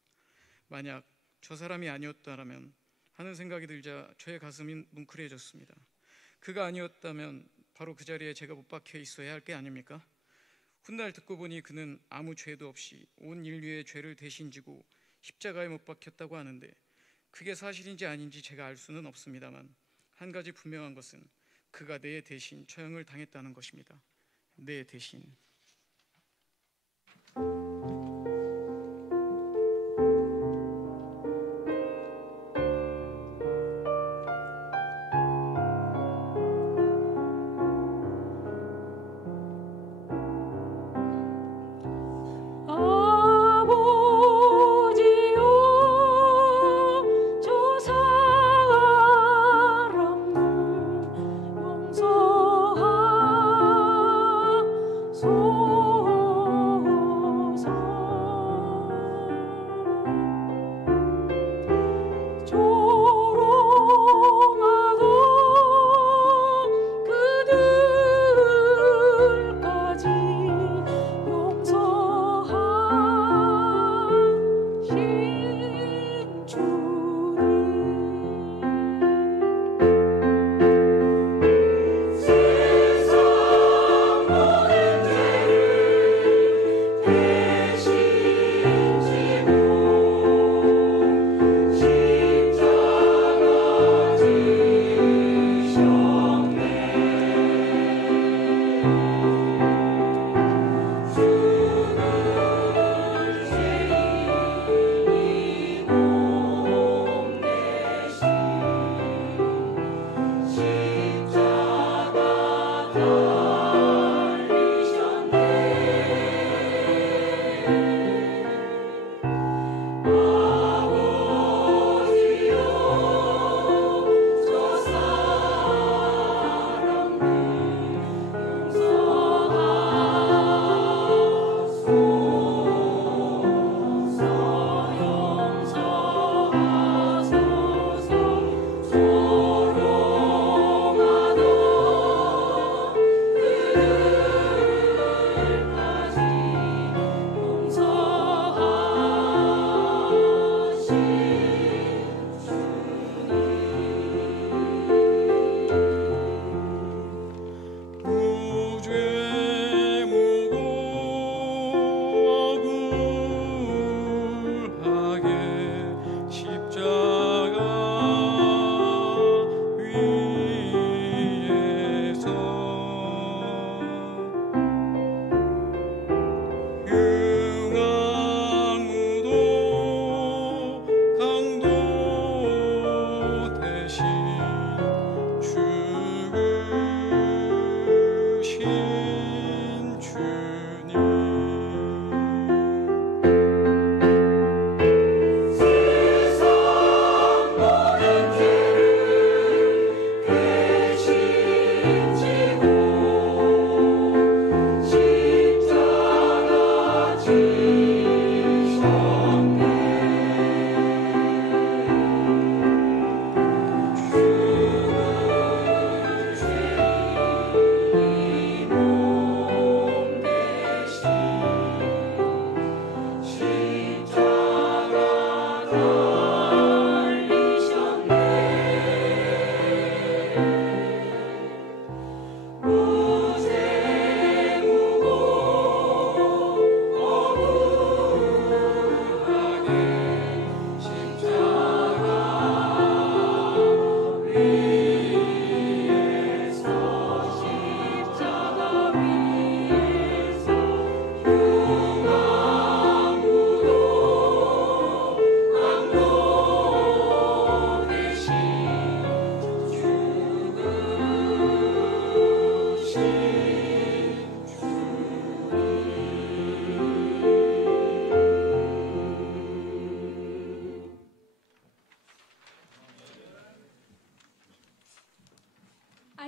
만약 저 사람이 아니었다면 하는 생각이 들자 저의 가슴이 뭉클해졌습니다. 그가 아니었다면 바로 그 자리에 제가 못 박혀 있어야 할 게 아닙니까? 훗날 듣고 보니 그는 아무 죄도 없이 온 인류의 죄를 대신 지고 십자가에 못 박혔다고 하는데 그게 사실인지 아닌지 제가 알 수는 없습니다만 한 가지 분명한 것은 그가 내 대신 처형을 당했다는 것입니다. 내 대신. 용서하소서.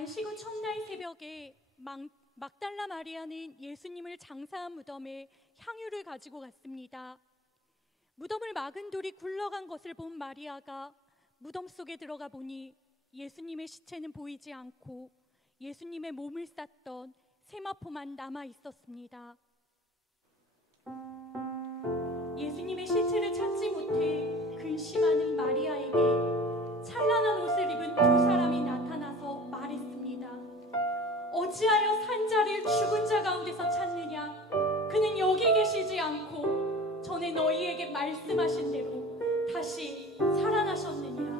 안식 후 첫날 새벽에 막달라 마리아는 예수님을 장사한 무덤에 향유를 가지고 갔습니다. 무덤을 막은 돌이 굴러간 것을 본 마리아가 무덤 속에 들어가 보니 예수님의 시체는 보이지 않고 예수님의 몸을 쌌던 세마포만 남아 있었습니다. 예수님의 시체를 찾지 못해 근심하는 마리아에게 찬란한 옷을 입은 두 사람이 나타나서 말했습니다. 어찌하여 산자를 죽은 자 가운데서 찾느냐? 그는 여기 계시지 않고 전에 너희에게 말씀하신 대로 다시 살아나셨느니라.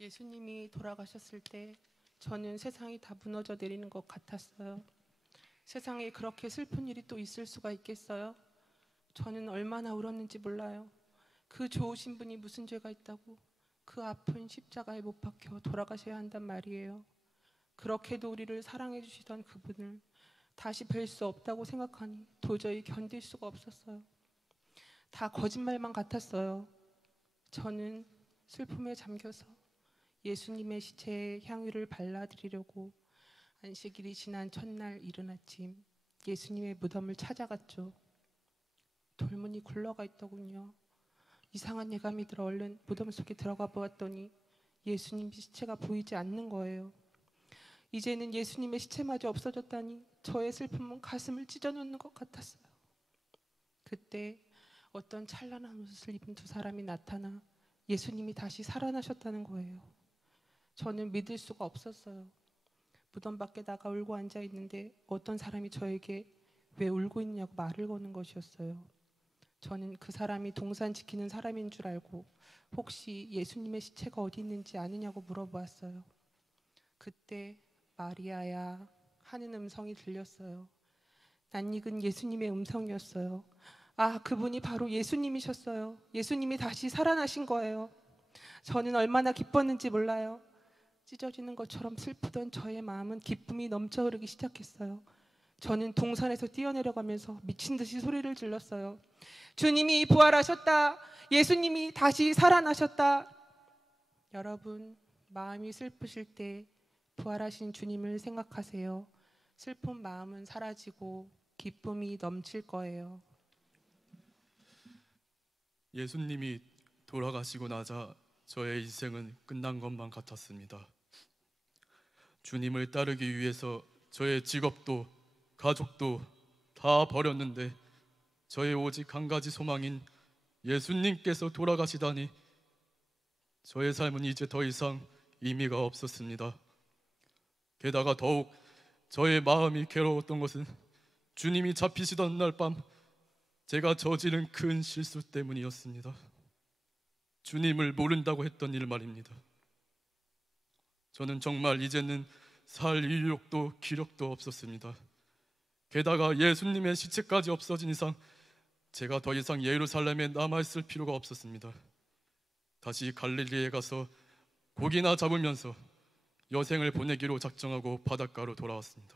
예수님이 돌아가셨을 때 저는 세상이 다 무너져 내리는 것 같았어요. 세상에 그렇게 슬픈 일이 또 있을 수가 있겠어요? 저는 얼마나 울었는지 몰라요. 그 좋으신 분이 무슨 죄가 있다고 그 아픈 십자가에 못 박혀 돌아가셔야 한단 말이에요. 그렇게도 우리를 사랑해 주시던 그분을 다시 뵐 수 없다고 생각하니 도저히 견딜 수가 없었어요. 다 거짓말만 같았어요. 저는 슬픔에 잠겨서 예수님의 시체에 향유를 발라드리려고 안식일이 지난 첫날 이른 아침 예수님의 무덤을 찾아갔죠. 돌문이 굴러가 있더군요. 이상한 예감이 들어 얼른 무덤 속에 들어가 보았더니 예수님 시체가 보이지 않는 거예요. 이제는 예수님의 시체마저 없어졌다니 저의 슬픔은 가슴을 찢어놓는 것 같았어요. 그때 어떤 찬란한 옷을 입은 두 사람이 나타나 예수님이 다시 살아나셨다는 거예요. 저는 믿을 수가 없었어요. 무덤 밖에 나가 울고 앉아 있는데 어떤 사람이 저에게 왜 울고 있냐고 말을 거는 것이었어요. 저는 그 사람이 동산 지키는 사람인 줄 알고 혹시 예수님의 시체가 어디 있는지 아느냐고 물어보았어요. 그때 마리아야 하는 음성이 들렸어요. 낯익은 예수님의 음성이었어요. 아, 그분이 바로 예수님이셨어요. 예수님이 다시 살아나신 거예요. 저는 얼마나 기뻤는지 몰라요. 찢어지는 것처럼 슬프던 저의 마음은 기쁨이 넘쳐 흐르기 시작했어요. 저는 동산에서 뛰어내려가면서 미친 듯이 소리를 질렀어요. 주님이 부활하셨다. 예수님이 다시 살아나셨다. 여러분, 마음이 슬프실 때 부활하신 주님을 생각하세요. 슬픈 마음은 사라지고 기쁨이 넘칠 거예요. 예수님이 돌아가시고 나자 저의 인생은 끝난 것만 같았습니다. 주님을 따르기 위해서 저의 직업도 가족도 다 버렸는데 저의 오직 한 가지 소망인 예수님께서 돌아가시다니 저의 삶은 이제 더 이상 의미가 없었습니다. 게다가 더욱 저의 마음이 괴로웠던 것은 주님이 잡히시던 날 밤 제가 저지른 큰 실수 때문이었습니다. 주님을 모른다고 했던 일 말입니다. 저는 정말 이제는 살 인력도 기력도 없었습니다. 게다가 예수님의 시체까지 없어진 이상 제가 더 이상 예루살렘에 남아있을 필요가 없었습니다. 다시 갈릴리에 가서 고기나 잡으면서 여생을 보내기로 작정하고 바닷가로 돌아왔습니다.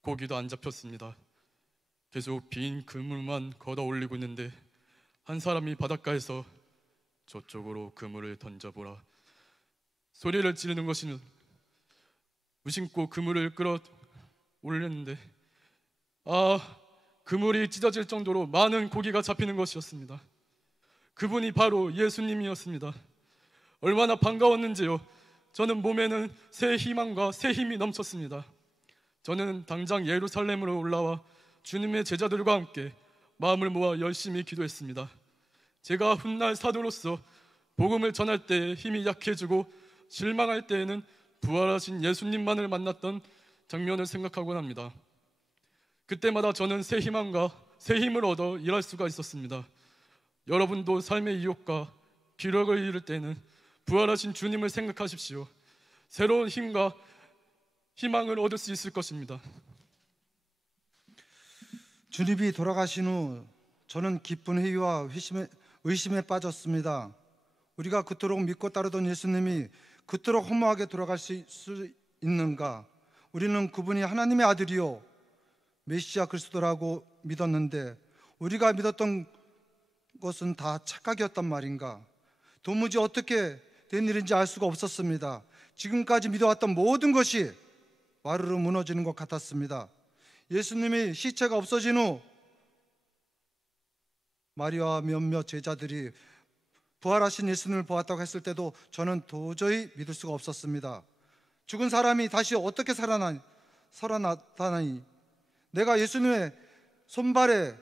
고기도 안 잡혔습니다. 계속 빈 그물만 걷어 올리고 있는데 한 사람이 바닷가에서 저쪽으로 그물을 던져보라 소리를 지르는 것이 무심코 그물을 끌어 올렸는데 그물이 찢어질 정도로 많은 고기가 잡히는 것이었습니다. 그분이 바로 예수님이었습니다. 얼마나 반가웠는지요. 저는 몸에는 새 희망과 새 힘이 넘쳤습니다. 저는 당장 예루살렘으로 올라와 주님의 제자들과 함께 마음을 모아 열심히 기도했습니다. 제가 훗날 사도로서 복음을 전할 때 힘이 약해지고 실망할 때에는 부활하신 예수님만을 만났던 장면을 생각하곤 합니다. 그때마다 저는 새 희망과 새 힘을 얻어 일할 수가 있었습니다. 여러분도 삶의 이욕과 기력을 잃을 때는 부활하신 주님을 생각하십시오. 새로운 힘과 희망을 얻을 수 있을 것입니다. 주님이 돌아가신 후 저는 깊은 회의와 의심에 빠졌습니다. 우리가 그토록 믿고 따르던 예수님이 그토록 허무하게 돌아갈 수 있는가? 우리는 그분이 하나님의 아들이요 메시아 그리스도라고 믿었는데 우리가 믿었던 것은 다 착각이었단 말인가? 도무지 어떻게 된 일인지 알 수가 없었습니다. 지금까지 믿어왔던 모든 것이 와르르 무너지는 것 같았습니다. 예수님이 시체가 없어진 후 마리아와 몇몇 제자들이 부활하신 예수님을 보았다고 했을 때도 저는 도저히 믿을 수가 없었습니다. 죽은 사람이 다시 어떻게 살아나다니 내가 예수님의 손발에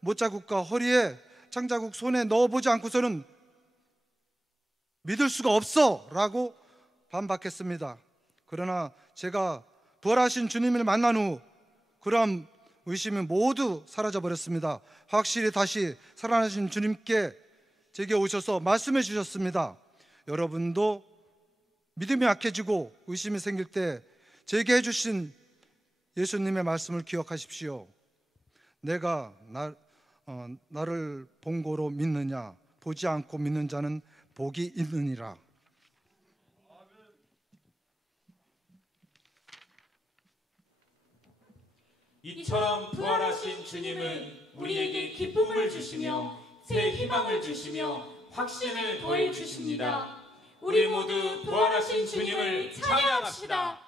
못자국과 허리에 창자국 손에 넣어보지 않고서는 믿을 수가 없어 라고 반박했습니다. 그러나 제가 부활하신 주님을 만난 후 그런 의심이 모두 사라져버렸습니다. 확실히 다시 살아나신 주님께 제게 오셔서 말씀해 주셨습니다. 여러분도 믿음이 약해지고 의심이 생길 때 제게 해주신 예수님의 말씀을 기억하십시오. 내가 나를 본 고로 믿느냐 보지 않고 믿는 자는 복이 있느니라. 이처럼 부활하신 주님은 우리에게 기쁨을 주시며 새 희망을 주시며 확신을 더해 주십니다. 우리 모두 부활하신 주님을 찬양합시다.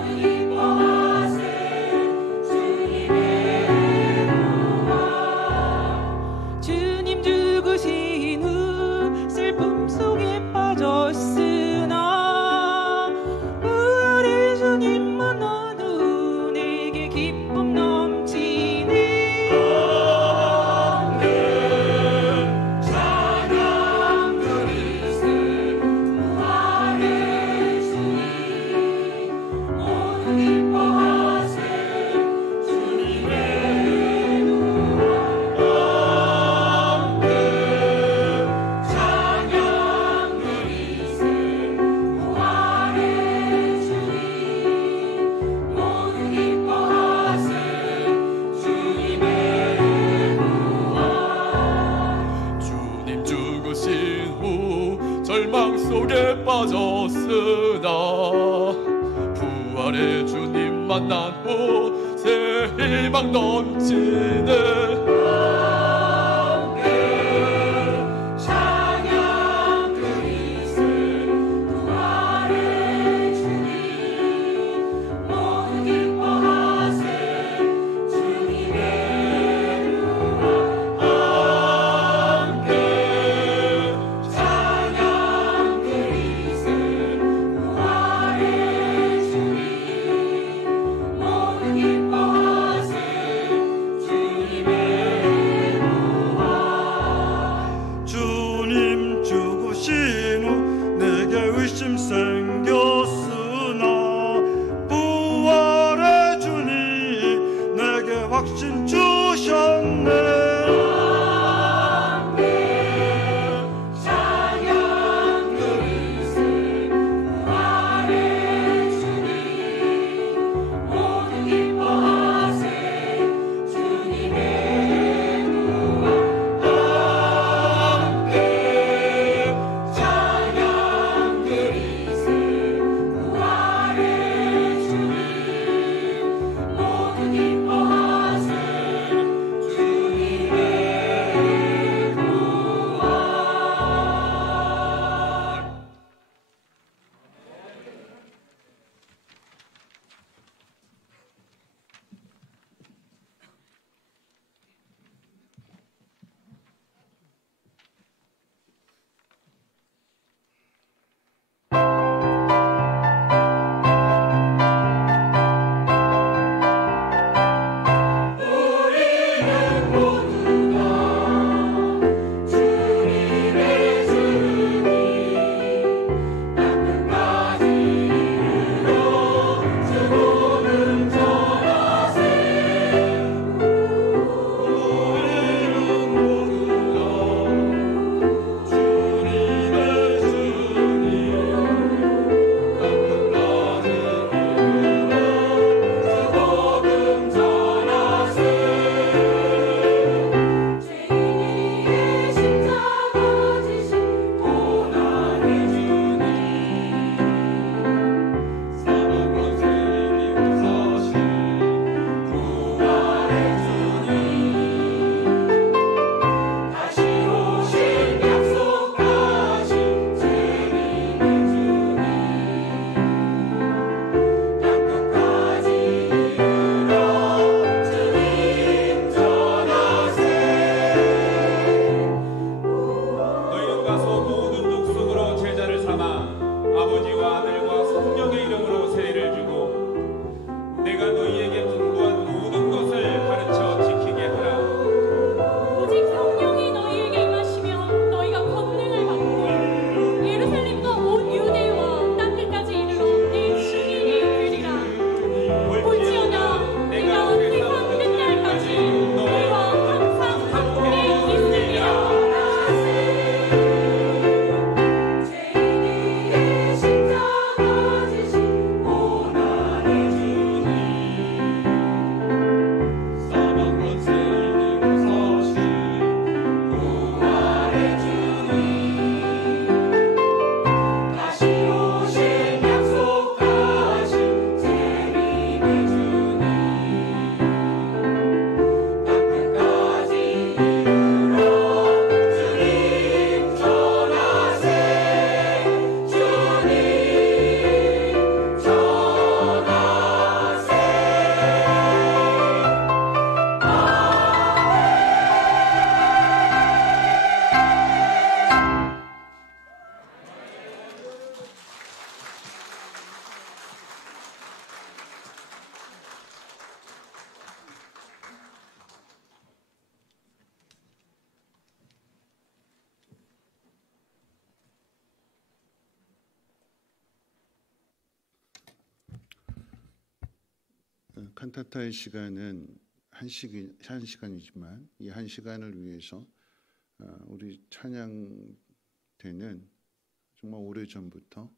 주님 부활의 주님 만난 후 새 희망 넘치네. 칸타타의 시간은 한 시간이지만 이 한 시간을 위해서 우리 찬양대는 정말 오래전부터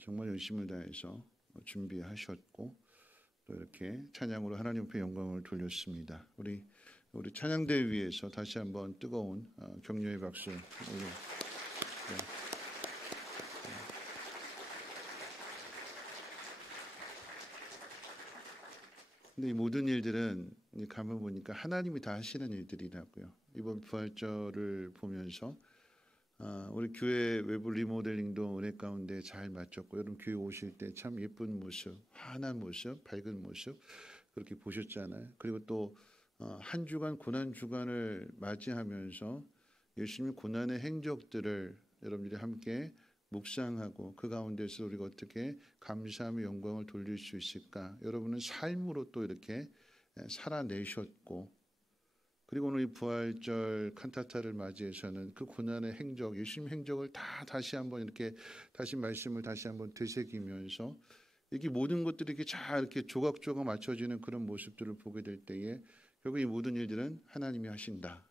정말 열심을 다해서 준비하셨고 또 이렇게 찬양으로 하나님 앞에 영광을 돌렸습니다. 우리 찬양대 위해서 다시 한번 뜨거운 격려의 박수. 근데 이 모든 일들은 가만 보니까 하나님이 다 하시는 일들이라고요. 이번 부활절을 보면서 우리 교회 외부 리모델링도 은혜 가운데 잘 마쳤고, 여러분 교회 오실 때 참 예쁜 모습, 환한 모습, 밝은 모습 그렇게 보셨잖아요. 그리고 또 한 주간 고난 주간을 맞이하면서 예수님의 고난의 행적들을 여러분들이 함께 묵상하고 그 가운데서 우리가 어떻게 감사함의 영광을 돌릴 수 있을까? 여러분은 삶으로 또 이렇게 살아내셨고, 그리고 오늘 이 부활절 칸타타를 맞이해서는 그 고난의 행적, 예수님 행적을 다 다시 한번 이렇게 다시 말씀을 다시 한번 되새기면서 이게 모든 것들이 이렇게 잘 이렇게 조각조각 맞춰지는 그런 모습들을 보게 될 때에 결국 이 모든 일들은 하나님이 하신다.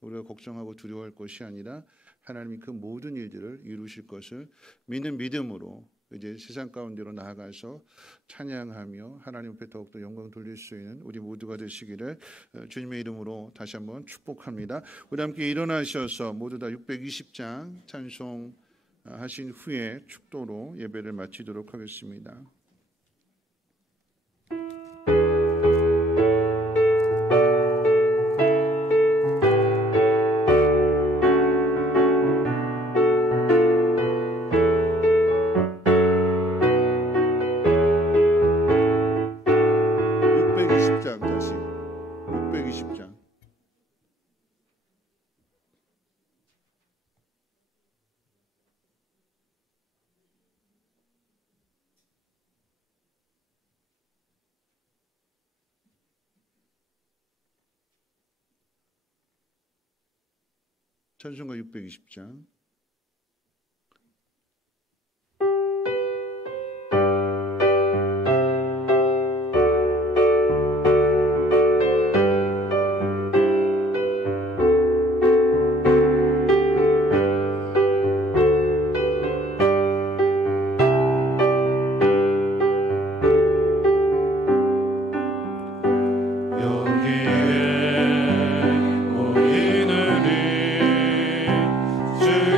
우리가 걱정하고 두려워할 것이 아니라 하나님이 그 모든 일들을 이루실 것을 믿는 믿음으로 이제 세상 가운데로 나아가서 찬양하며 하나님 앞에 더욱더 영광 돌릴 수 있는 우리 모두가 되시기를 주님의 이름으로 다시 한번 축복합니다. 우리 함께 일어나셔서 모두 다 620장 찬송하신 후에 축도로 예배를 마치도록 하겠습니다. 찬송가 620장. 주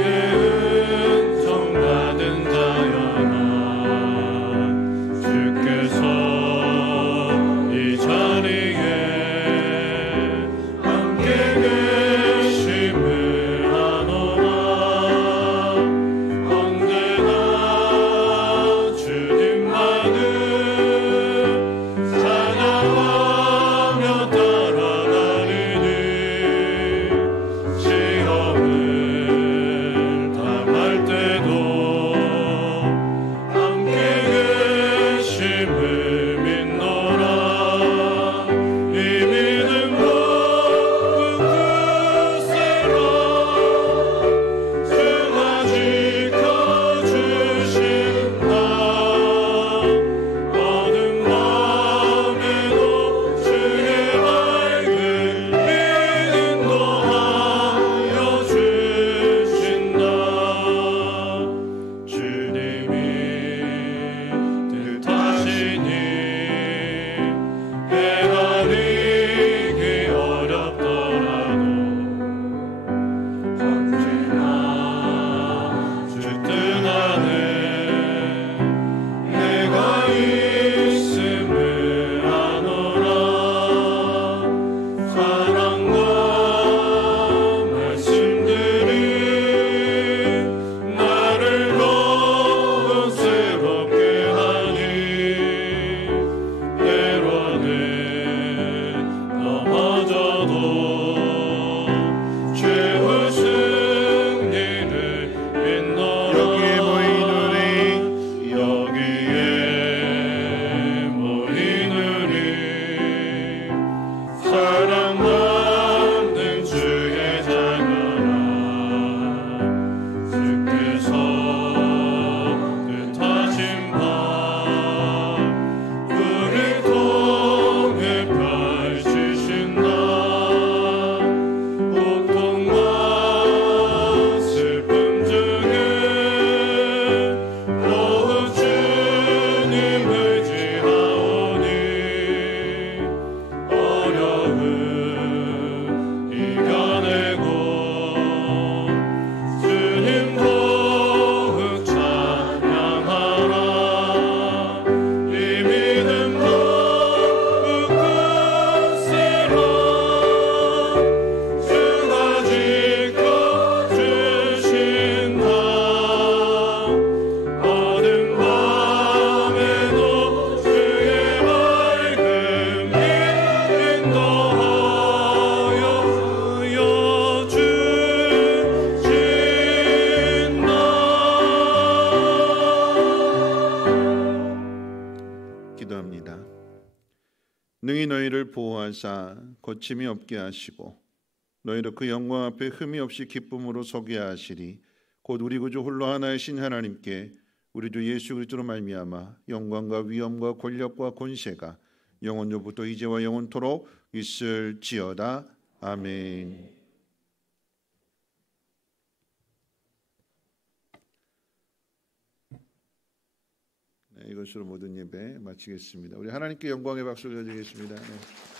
능히 너희를 보호하사 거침이 없게 하시고 너희를 그 영광 앞에 흠이 없이 기쁨으로 서게 하시리. 곧 우리 구주 홀로 하나이신 하나님께 우리 주 예수 그리스도로 말미암아 영광과 위엄과 권력과 권세가 영원로부터 이제와 영원토록 있을지어다. 아멘. 네, 이것으로 모든 예배 마치겠습니다. 우리 하나님께 영광의 박수를 드리겠습니다. 네.